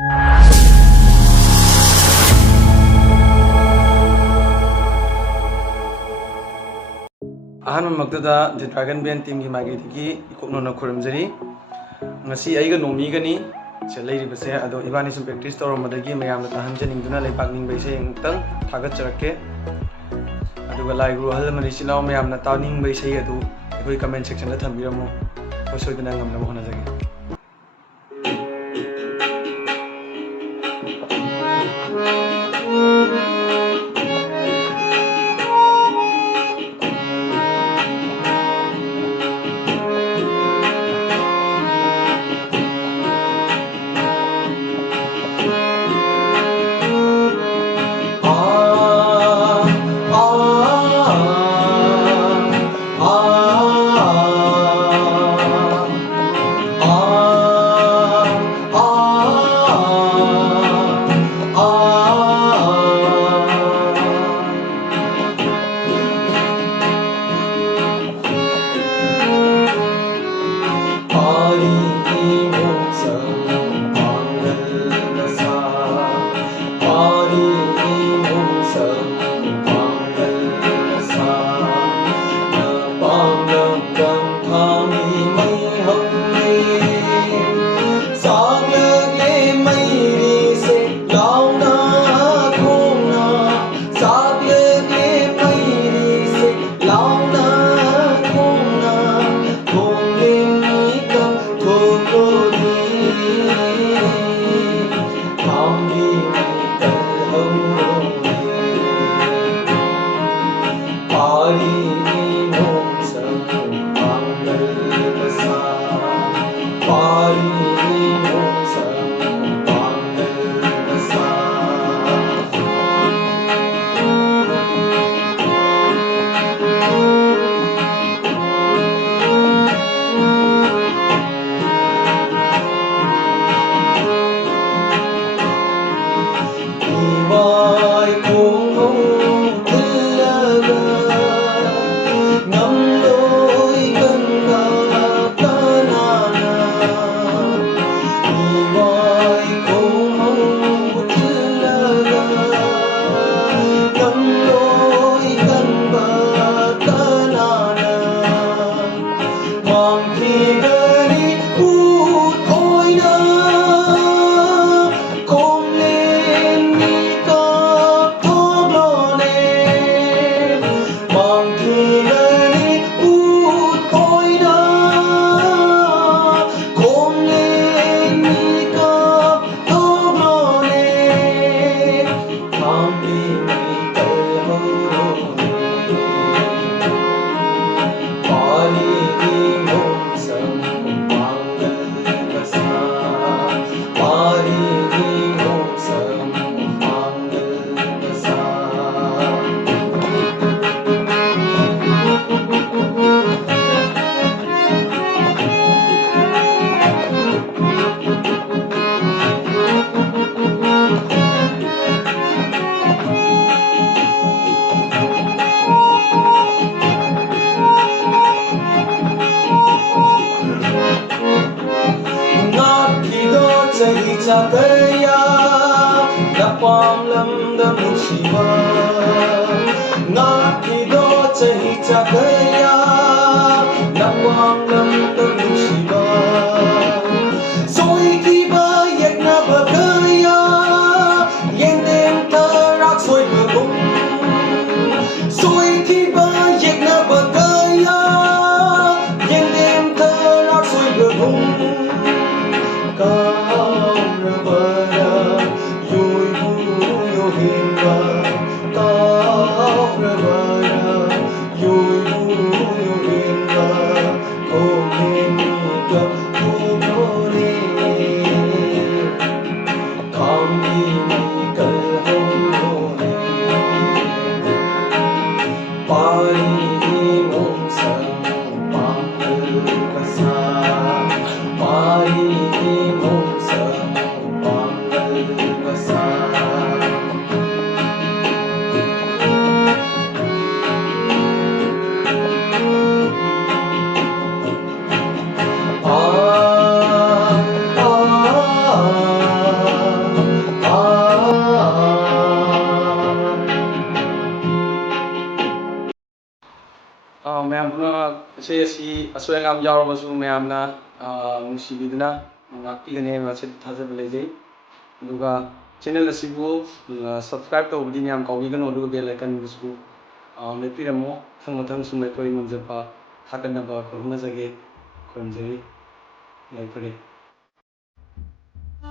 Ahmad the dragon band team की माइकैदगी इकोनोना खुरमजरी ngasi aiga nomi gani chelai base ado ibani sum practice tawramadagi mayam da hanjaningduna leipakning bai se engtang thagat charake aduga lai ru hal mari sinau mayam na tawning bai se adu ekoi comment section da thambiramo hosoidana ngamna honajagi Sakaya Napam Lamda Mushiba Nakido Chahi Chakaya Napam Lamda Mushiba Soy Kiba Yekna Bakaya Yendem Tarak Soy Babum Soy Kiba Yekna Bakaya Yendem Tarak Soy Babum Go ꯃꯌꯥꯝ ꯄꯨꯝꯅꯃꯛ ꯏꯁꯩ ꯑꯁꯤ ꯑꯁꯣꯏ ꯑꯉꯥꯝ ꯌꯥꯎꯔꯕꯁꯨ ꯃꯌꯥꯝꯅ ꯅꯨꯡꯁꯤꯕꯤꯗꯨꯅ ꯉꯥꯛꯄꯤꯒꯅꯤ ꯍꯥꯏꯕ ꯑꯁꯤ ꯊꯥꯖꯕ ꯂꯩꯖꯩ ꯑꯗꯨꯒ ꯆꯦꯅꯦꯜ ꯑꯁꯤꯕꯨ ꯁꯕꯁꯀ꯭ꯔꯥꯏꯕ ꯇꯧꯕꯗꯤ ꯃꯌꯥꯝ ꯀꯥꯎꯕꯤꯒꯅꯨ ꯑꯗꯨꯒ ꯕꯦꯜ ꯑꯥꯏꯀꯟꯗꯨꯁꯨ ꯃꯦꯠꯄꯤꯔꯝꯃꯨ ꯃꯊꯪ ꯃꯊꯪ ꯁꯨꯝ ꯑꯩꯈꯣꯏ ꯉꯝꯖꯕ ꯊꯥꯒꯠꯅꯕ ꯍꯣꯠꯅꯖꯒꯦ ꯈꯨꯔꯨꯝꯖꯔꯤ ꯌꯥꯏꯐꯔꯦ